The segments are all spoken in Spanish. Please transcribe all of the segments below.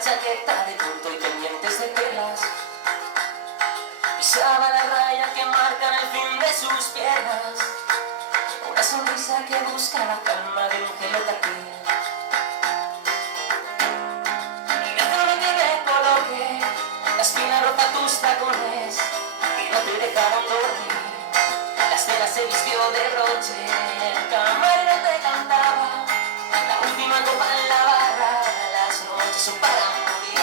chaqueta de punto y pendientes de perlas. Pisaba la raya que marca el fin de sus piernas. Una sonrisa que busca la calma de un geletaquín. Y déjame que te coloque la espina rota tus tacones que no te dejaron dormir. La escena se vistió de broche, el camarero te cantaba la última copa en la barra. Las noches son para morir.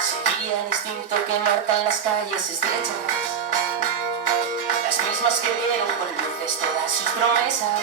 Seguía el instinto que marcan las calles estrechas, las mismas que vieron con luces todas sus promesas.